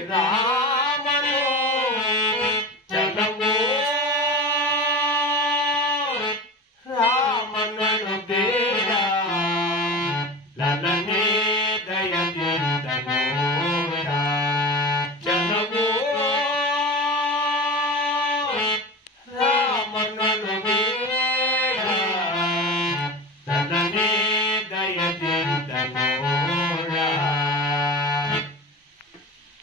సుగుణాభిరామను చలవో రామను దేరా లలనే దయతిందనోరా చలవో రామను దేరా లలనే దయతిందనోరా